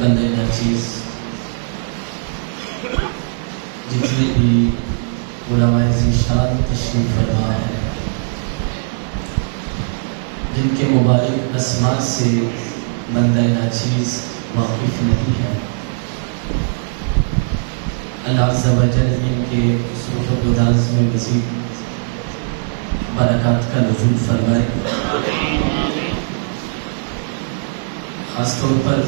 بندے ناچیز جتنے بھی علماء ذیشان تشریف فرما ہے، جن کے مبارک اسماء سے بندہ ناچیز واقف نہیں ہے، اللہ عز و جل ان کے صحبت و گداز میں مزید برکات کا نزول فرمائے۔ خاص طور پر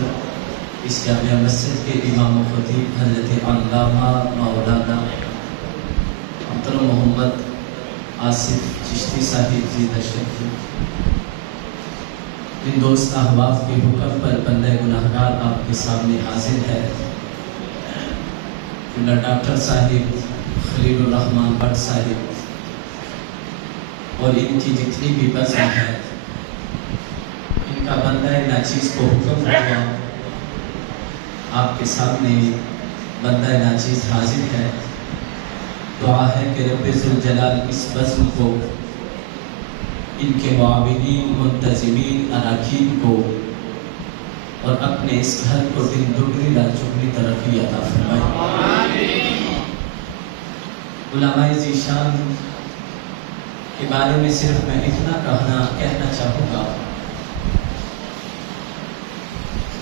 اس جامعہ مسجد کے امام و خطیب حضرت علامہ مولانا محترم محمد آصف چشتی صاحب جی تشریف، ان دوست احباب کے حکم پر بندہ گناہگار آپ کے سامنے حاضر ہے۔ ڈاکٹر صاحب خلیل الرحمان بٹ صاحب اور ان کی جتنی بھی بزم ہے، ان کا بندہ ناچیز کو حکم ہوا آپ کے سامنے بندہ ناچیز حاضر ہے۔ دعا ہے کہ رب ذوالجلال اس بزم کو، ان کے معاونین، منتظمین، اراکین کو اور اپنے اس گھر کو دن دگنی رات چگنی ترقی عطا فرمائے۔ علماء ذیشان کے بارے میں صرف میں اتنا کہنا چاہوں گا،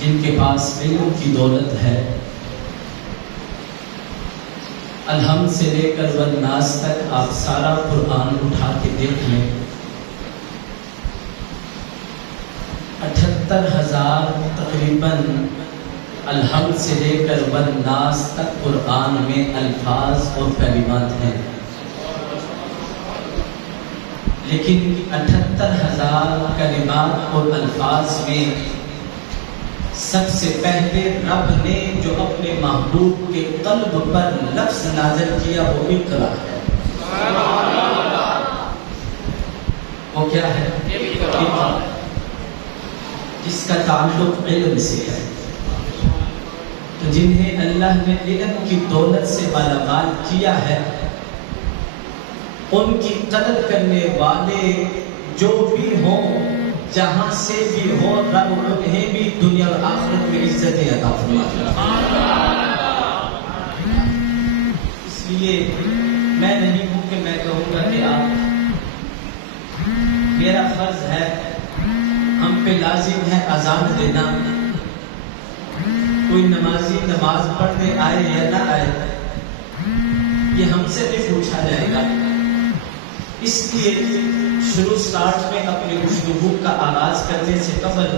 جن کے پاس علم کی دولت ہے، الحمد سے لے کر والناس تک آپ سارا قرآن اٹھا کے دیکھ لیں، 78,000 تقریباً الحمد سے لے کر والناس تک قرآن میں الفاظ اور کلمات ہیں، لیکن 78,000 کلمات اور الفاظ میں سب سے پہلے رب نے جو اپنے محبوب کے قلب پر لفظ نازل کیا وہ اقرا ہے۔ وہ کیا ہے؟ اقرا، جس کا تعلق علم سے ہے۔ تو جنہیں اللہ نے علم کی دولت سے مالامال کیا ہے، ان کی قدر کرنے والے جو بھی ہوں، جہاں سے بھی ہو، رب انہیں بھی دنیا اور آخرت میں عزت عطا فرمائے۔ اس لیے میں نہیں ہوں کہ میں کہوں گا کہ آپ، میرا فرض ہے، ہم پہ لازم ہے اذان دینا، کوئی نمازی نماز پڑھنے آئے یا نہ آئے یہ ہم سے بھی پوچھا جائے گا۔ اس لیے شروع سٹارٹ میں اپنی گفتگو کا آغاز کرنے سے قبل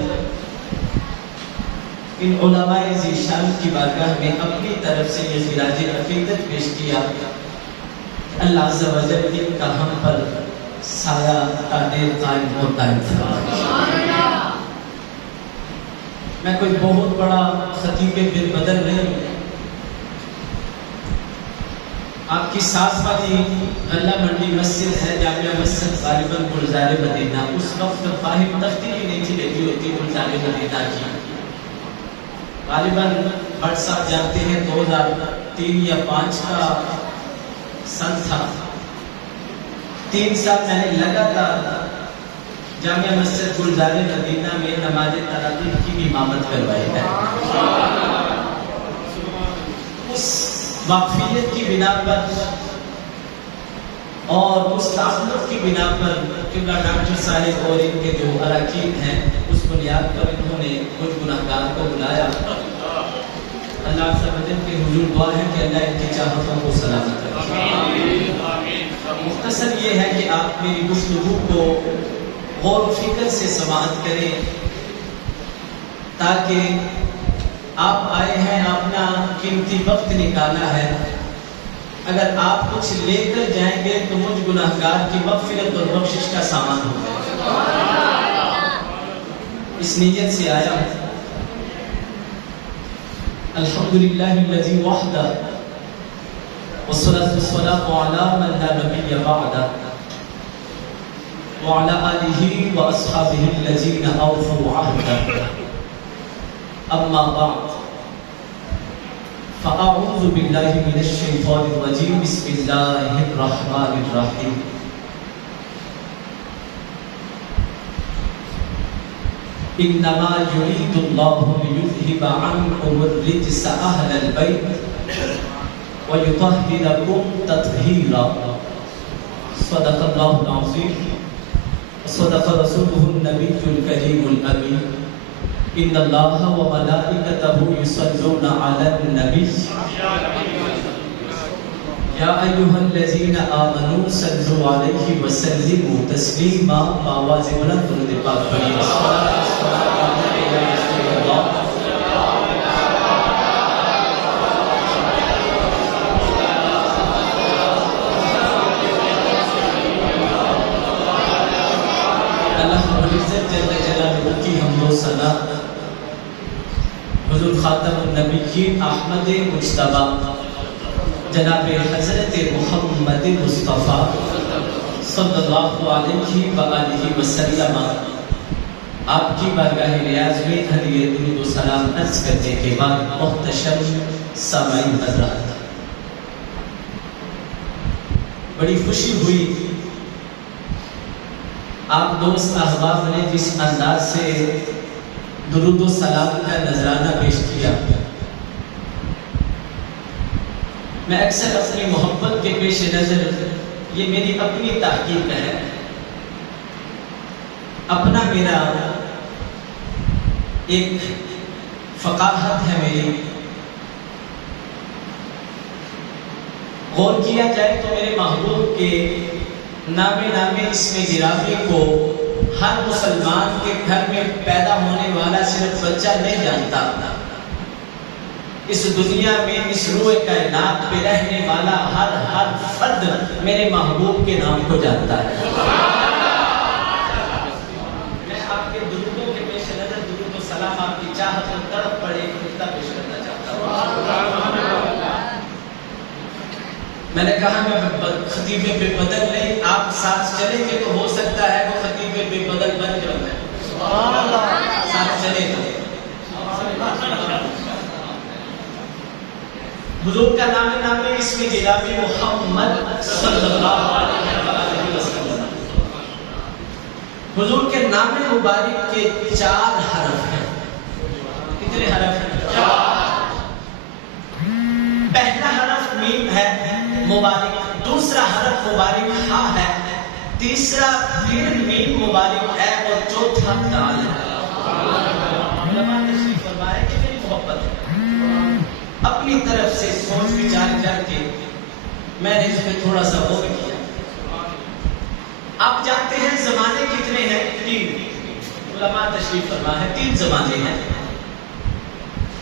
ان علماء ذیشان کی بارگاہ میں اپنی طرف سے یہ خراج عقیدت پیش کیا، اللہ عز و جل ان کا ہم پر سایہ قادر قائم اور دائم فرمائے۔ میں کوئی بہت بڑا خطیب بن بدر نہیں ہوں، آپ کی ساتھ والی غلہ منڈی مسجد ہے، جامعہ مسجد غالباً گلزار مدینہ، اس وقت فاہم تختی بھی نہیں تھی لگی ہوتی گلزار مدینہ کی، غالباً بٹ صاحب جانتے ہیں 2003 یا 5 کا سن تھا۔ 3 سال میں نے لگاتار جامعہ مسجد گلزار مدینہ میں نماز تراویح کی امامت کروائی ہے۔ اس واقفیت کی بنا پر اور اس تعلق کی بنا پر، کیونکہ ڈاکٹر صاحب اور ان کے جو اراکین ہیں، اس بنیاد پر انہوں نے کچھ گناہگار کو بلایا۔ اللہ عز و جل کے حضور دعا ہے کہ اللہ ان کی چاہتوں کو سلامت رکھے۔ مختصر یہ ہے کہ آپ میری گفتگو کو غور و فکر سے سماعت کریں، تاکہ آپ آئے ہیں، اپنا قیمتی وقت نکالا ہے، اگر آپ کچھ لے کر جائیں گے تو مجھ گناہگار کی مغفرت اور بخشش کا سامان ہو جائے گا۔ اس نیت سے آیا ہوں۔ الحمدللہ الذی وحدہ والصلاة والسلام علی من لا نبی بعدہ وعلى آلہ واصحابہ الذین اوفوا عہدہ، اما بعد فاعوذ باللہ من الشیطان الرجیم، بسم اللہ الرحمن الرحیم۔ انما یرید اللہ لیذہب عنکم الرجس اہل البیت ویطہرکم تطہیرا. صدق اللہ العظیم صدق رسولہ النبی الکریم الامین. ان اللہ وملائکتہ یصلون علی النبی یا ایہا الذین آمنوا صلوا علیہ وسلموا تسلیما. آواز بلند درود پاک پڑھیے. الصلاۃ والسلام علیک یا رسول اللہ. اللہ رب العزت جل جلالہ کی حمد و ثنا حضور خاتم النبیین احمد مجتبیٰ جناب حضرت محمد مصطفیٰ صلی اللہ علیہ وآلہ وسلم آپ کی بارگاہ ریاض میں ہدیہ درود و سلام عرض کرنے کے بعد محتشم سامعین حضرات، بڑی خوشی ہوئی آپ دوست احباب نے جس انداز سے درود و سلام کا نذرانہ پیش کیا. میں اکثر اپنی محبت کے پیش نظر، یہ میری اپنی تحقیق ہے، اپنا میرا ایک فقاہت ہے میری، غور کیا جائے تو میرے محبوب کے نام اسم گرامی کو ہر مسلمان کے گھر میں پیدا ہونے والا صرف بچہ نہیں جانتا. اس دنیا میں اس روح کائنات پہ رہنے والا ہر فرد میرے محبوب کے نام کو جانتا ہے. میں آپ کے درودوں کے پیش نظر درود و سلام آپ کی چاہت اور تڑپ پر ایک نکتہ پیش کرنا چاہتا ہوں. میں نے کہا میں خطیبے پہ بدل نہیں، آپ ساتھ چلیں گے تو ہو سکتا ہے وہ خطیبے پہ بدل بن جائے. ساتھ چلیں گے. حضور کا نام اسم گرامی محمد صلی اللہ علیہ وسلم. حضور کے نام مبارک کے 4 حرف ہیں. کتنے حرف ہیں؟ 4. پہلا حرف میم ہے مبارک، دوسرا حرف مبارک ہا ہے، تیسرا پھر میم مبارک ہے اور چوتھا دال ہے. علماء تشریف فرمائے کہ میری محبت ہے، اپنی طرف سے سوچ وچار کر کے میں نے اس میں تھوڑا سا غور کیا. آپ جانتے ہیں زمانے کتنے ہیں؟ 3. علماء تشریف فرما ہے 3 زمانے ہیں.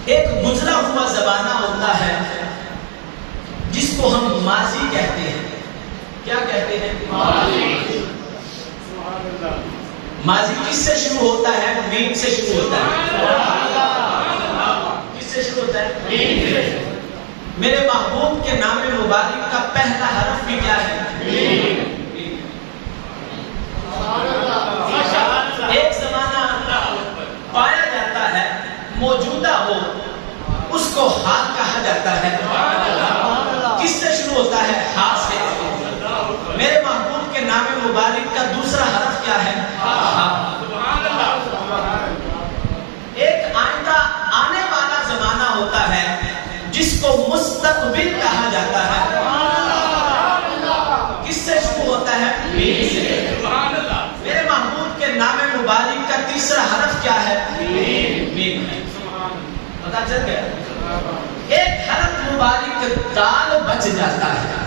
ایک گزرا ہوا زمانہ ہوتا ہے جس کو ہم ماضی کہتے ہیں. کیا کہتے ہیں؟ ماضی. ماضی کس سے شروع ہوتا ہے؟ میم سے شروع ہوتا ہے. کس سے شروع ہوتا ہے؟ میم سے. میرے محبوب کے نام مبارک کا پہلا حرف بھی کیا ہے؟ میم. ایک زمانہ پایا جاتا ہے موجودہ ہو اس کو ہاتھ کہا جاتا ہے. کس سے شروع ہوتا ہے؟ ہاتھ سے. میرے محبوب کے نام مبارک کا دوسرا حرف کیا ہے؟ ہاتھ. ایک آئندہ آنے والا زمانہ ہوتا ہے جس کو مستقبل کہا جاتا ہے. کس سے شروع ہوتا ہے؟ میم سے. میرے محبوب کے نام مبارک کا تیسرا حرف کیا ہے؟ میم ہے. پتا چل گیا؟ ایک حرف مبارک دال بچ جاتا ہے.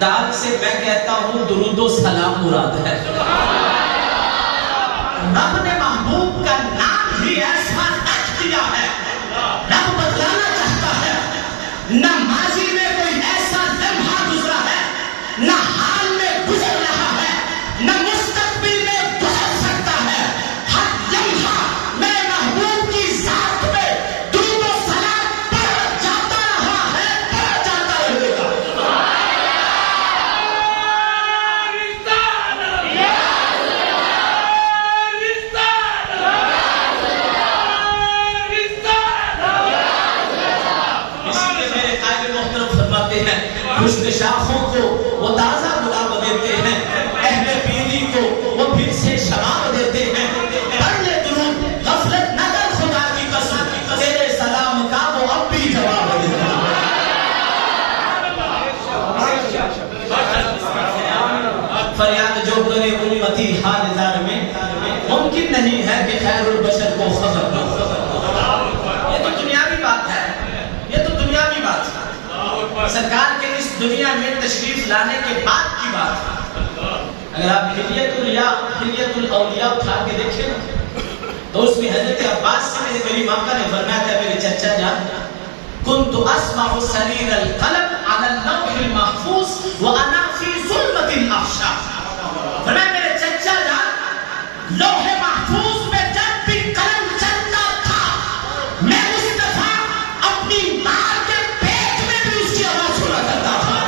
دال سے میں کہتا ہوں درود و سلام مراد ہے. رب نے محبوب کا نام ہی ایسا رکھ دیا ہے، رب بدلانا چاہتا ہے. نہ ماضی میں کوئی ایسا لمحہ گزرا ہے، نہ حال میں گزر رہا ہے، نہ مستقبل میں گزر سکتا ہے. ہر لمحہ میرے محبوب کی ذات پہ درود و سلام پڑھ جاتا رہا ہے، پڑھ جاتا رہے گا. حال زار میں ممکن نہیں ہے کہ خیر البشر کو خبر نہ ہو۔ یہ تو دنیاوی بات ہے، یہ تو دنیاوی بات ہے، سرکار کے اس دنیا میں تشریف لانے کے بعد کی بات ہے۔ اگر آپ حلیت الاولیاء اٹھا کے دیکھیں نا تو اس میں حضرت عباس سے میرے قریب آقا نے فرمایا تھا میرے چچا جان كنت اسمع سرير القلب على اللوح المحفوظ وانا في ظلمة الاحشاء۔ فرمایا میرے چچا جان لوح محفوظ میں جب بھی قلم چلتا تھا میں اس دفعہ اپنی ماں کے پیٹ میں بھی اس کی آواز سنا کرتا تھا۔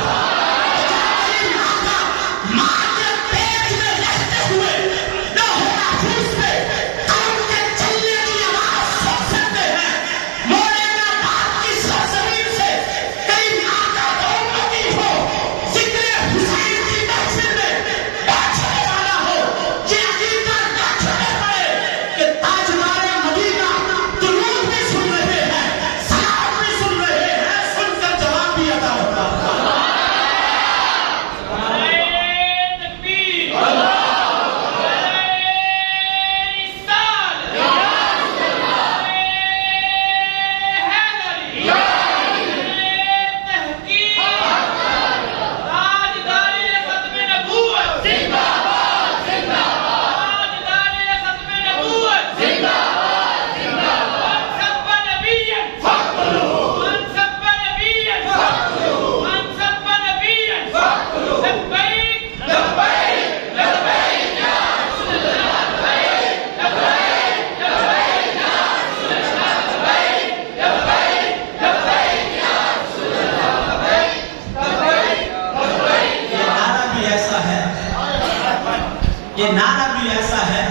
یہ نعرہ بھی ایسا ہے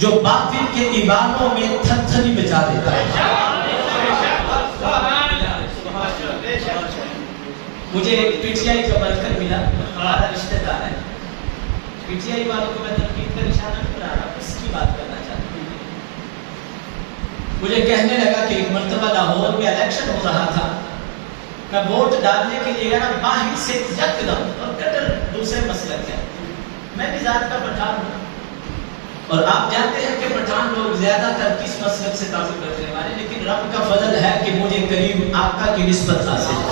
جو باطل کے ایوانوں میں تھر تھری بجا دیتا ہے۔ مجھے ایک پی ٹی آئی کا ورکر ملا، ہمارا رشتہ دار ہے۔ پی ٹی آئی والوں کو میں تنقید کا نشانہ نہیں بنا رہا، اس کی بات کرنا چاہتا ہوں۔ مجھے کہنے لگا کہ ایک مرتبہ لاہور میں الیکشن ہو رہا تھا، میں ووٹ ڈالنے کے لیے گیا، باہر سے یکدم اور کٹر دوسرے مسلک ہے، میں بھی ذات کا پٹھان ہوں اور آپ جانتے ہیں کہ پٹھان لوگ زیادہ تر کس مسلک سے تعلق رکھنے والے، لیکن رب کا فضل ہے کہ مجھے کریم آقا کی نسبت حاصل ہے۔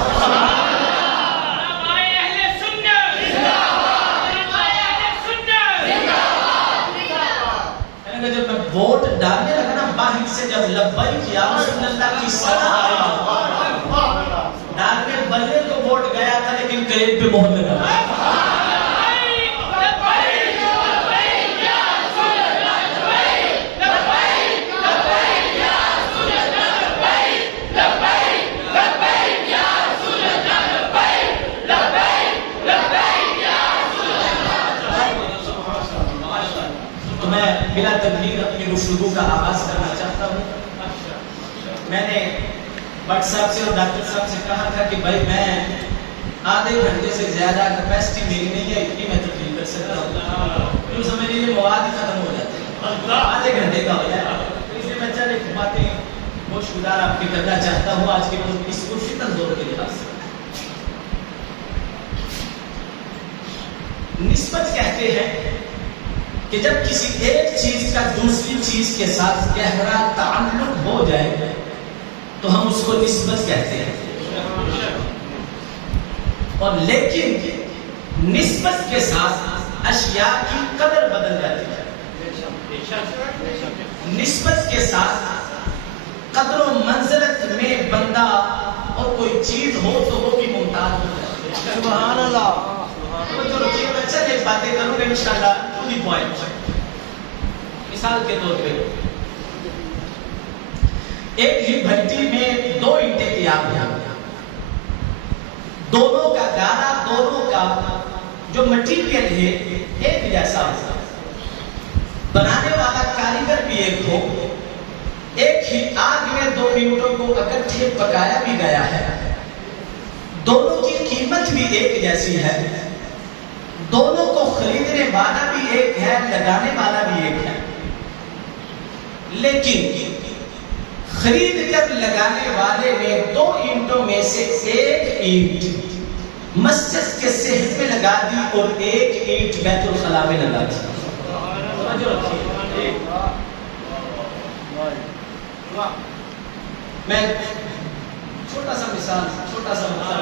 جب میں ووٹ ڈالنے لگا نا، باہر سے جب لبیک یا رسول اللہ کی صدا آئی، ڈالنے بلے کو ووٹ گیا تھا لیکن قریب پہ مہر لگا۔ بلا تبلیغ اپنی گفتگو کا آغاز کرنا چاہتا ہوں۔ میں نے بٹ صاحب سے اور ڈاکٹر صاحب سے کہا تھا کہ بھائی میں آدھے گھنٹے سے زیادہ کیپیسٹی میری نہیں ہے، اتنی میں تبلیغ کر سکتا ہوں، کیوں سمجھ لیجیے مواد ہی ختم ہو جاتے ہیں، آدھے گھنٹے کا ہو جائے، اس لیے میں چند ایک باتیں ہوش گزار آپ کی کرنا چاہتا ہوں آج کے اس پرفتن دور کے لحاظ سے۔ نسبت کہتے ہیں کہ جب کسی ایک چیز کا دوسری چیز کے ساتھ گہرا تعلق ہو جائے تو ہم اس کو نسبت کہتے ہیں، اور لیکن نسبت کے ساتھ اشیاء کی قدر بدل جاتی ہے۔ نسبت کے ساتھ قدر و منزلت میں بندہ اور کوئی چیز ہو تو وہ بھی ممتاز ہو جاتی ہے۔ سبحان اللہ۔ تو رکیے میں چند ایک باتیں کروں گا انشاءاللہ ٹو دی پوائنٹ۔ مثال کے طور پہ ایک ہی بھٹی میں دو اینٹیں تیار ہیں، دونوں کا گارا، دونوں کا جو مٹیریل ہے ایک جیسا ہو، بنانے والا کاریگر بھی ایک ہو، ایک ہی آگ میں دو اینٹوں کو اکٹھے پکایا بھی گیا ہے، دونوں کی قیمت بھی ایک جیسی ہے، دونوں کو خریدنے والا بھی ایک ہے، لگانے والا بھی ایک ہے، لیکن خرید کر لگانے والے نے دو اینٹوں میں سے ایک اینٹ مسجد کے صحن میں لگا دی اور ایک اینٹ بیت الخلاء میں لگا دی۔ میں چھوٹا سا مثال، چھوٹا سا مثال،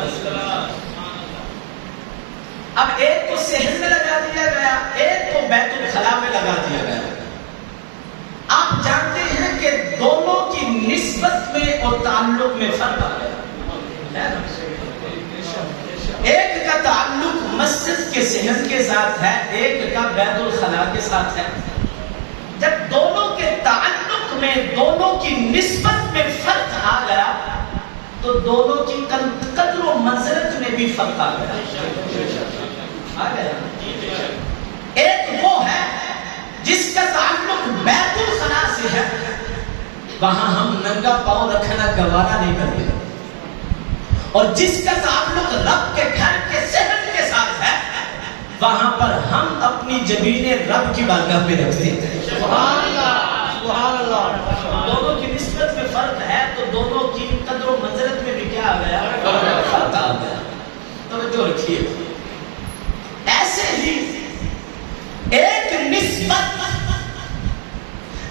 اب ایک کو صحن میں لگا دیا گیا، ایک کو بیت الخلا میں لگا دیا گیا۔ آپ جانتے ہیں کہ دونوں کی نسبت میں اور تعلق میں فرق آ گیا۔ ایک کا تعلق مسجد کے صحن کے ساتھ ہے، ایک کا بیت الخلا کے ساتھ ہے۔ جب دونوں کے تعلق میں، دونوں کی نسبت میں فرق آ گیا تو دونوں کی قدر و منزلت میں بھی فرق آ گیا۔ ایک وہ ہے جس کا تعلق بیت الخلا سے ہے، وہاں ہم ننگا پاؤں رکھنا گوارا نہیں کرتے، اور جس کا تعلق رب کے گھر کے صحن کے ساتھ ہے، وہاں پر ہم اپنی جبین رب کی بارگاہ میں رکھتے ہیں۔ سبحان اللہ، سبحان اللہ۔ دونوں کی نسبت میں فرق ہے تو دونوں کی قدر و منزلت میں بھی کیا آ گیا؟ فرق آ گیا۔ توجہ رکھیے، ایسے ہی ایک نسبت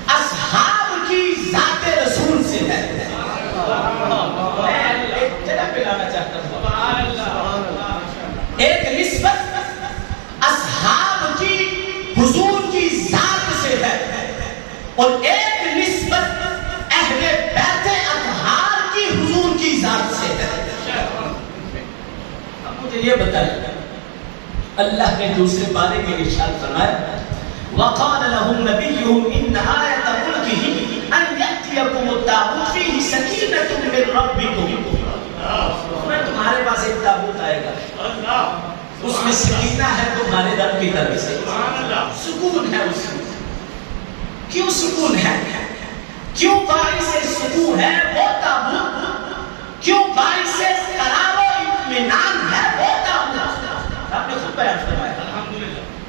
اصحاب کی ذات رسول سے ہے۔ میں ایک جگہ پہ لانا چاہتا ہوں، ایک نسبت اصحاب کی حضور کی ذات سے ہے، اور ایک نسبت اہل بیت اطہار کی حضور کی ذات سے ہے۔ اب مجھے یہ بتائیے، اللہ نے دوسرے پارے میں ارشاد فرمایا، وَقَالَ لَهُمْ نَبِيُّهُمْ إِنَّ آيَةَ مُلْكِهِ أَنْ يَأْتِيَكُمُ التَّابُوتُ فِيهِ سَكِينَةٌ مِّن رَّبِّكُمْ۔ میں تمہارے پاس ایک تابوت آئے گا، اس میں سکینہ ہے تمہارے رب کی طرف سے، سکون ہے اس میں۔ کیوں سکون ہے؟ کیوں باعث سکون ہے وہ تابوت؟ کیوں باعث قرار و اطمینان ہے وہ تابوت؟ آپ نے خود بیان فرمایا،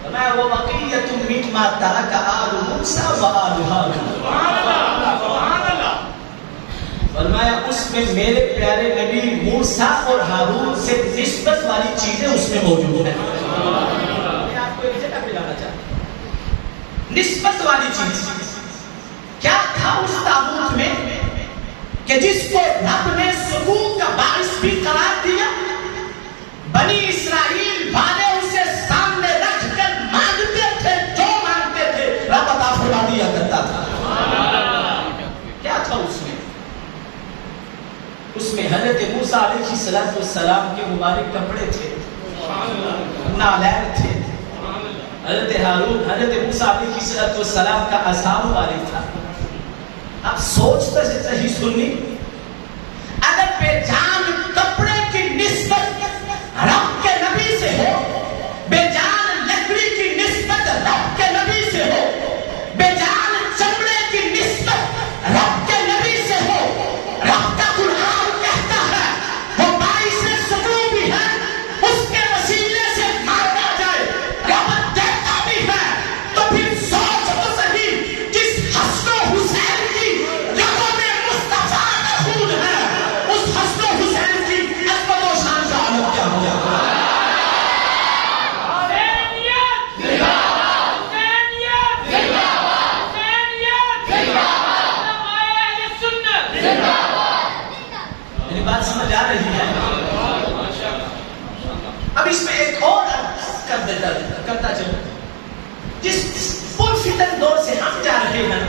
فرمایا وہ بقیۃ مما ترک آل موسیٰ و آل ہارون۔ فرمایا اس میں میرے پیارے نبی موسیٰ اور ہارون سے نسبت والی چیزیں اس میں موجود ہیں۔ میں آپ کو ایک جگہ پہ لانا چاہتا ہوں، نسبت والی چیز کیا تھا اس تابوت میں کہ جس کو رب نے سکون کا باعث بھی قرار دیا؟ بنی اسرائیل والے اسے سامنے رکھ کر مانگتے تھے، جو مانگتے تھے رب عطا فرما دیا کرتا تھا۔ کیا تھا اس میں؟ اس میں حضرت موسیٰ علیہ السلام کے مبارک کپڑے تھے، نالین تھے۔ حضرت ہارون، حضرت موسیٰ علیہ السلام کا عصا مبارک تھا۔ اب سوچ تو صحیح سننی، اگر بے جان کپڑے کی نسبت رب کے نبی سے ہو، بے جان لکڑی کی نسبت رب کے نبی سے ہو، بے جان چمڑے کی نسبت رب کے نبی سے ہو، رب کا قرآن کہتا ہے وہ باعث سکون بھی ہے، اس کے وسیلے سے مانگا جائے رب دیتا بھی ہے، تو پھر سوچ تو صحیح جس حسن و حسین کی رگوں میں مصطفیٰ کا خون ہے، اس حسن و حسین کی عظمت و شان کا عالم کیا ہو جائے۔ میری بات سمجھ آ رہی ہے؟ اب اس میں ایک اور کرتا چلو، جس پرفتن دور سے ہم جا رہے ہیں،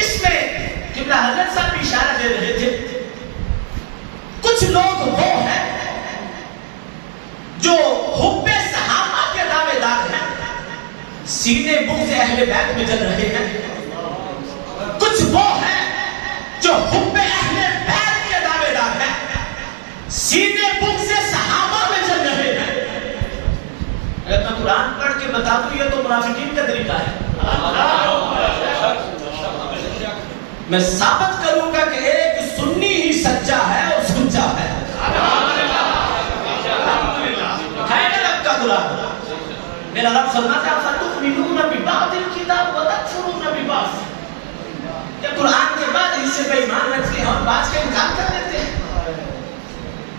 اس میں قبلہ حضرت صاحب بھی اشارہ دے رہے تھے، کچھ لوگ وہ ہیں جو حب صحابہ کے دعوے دار ہیں، سینے بغض اہل بیت میں جل رہے ہیں، کچھ وہ ہیں جو حب اہل بیت کے دعوے دار ہیں، سینے بغض صحابہ میں جل رہے ہیں۔ اگر میں قرآن پڑھ کے بتا دوں یہ تو منافقین کا طریقہ ہے، میں ثابت کروں گا کہ ایک سنی ہی سچا ہے اور سچا ہے۔ ہے نا رب کا قرآن؟ میرا رب فرماتا ہے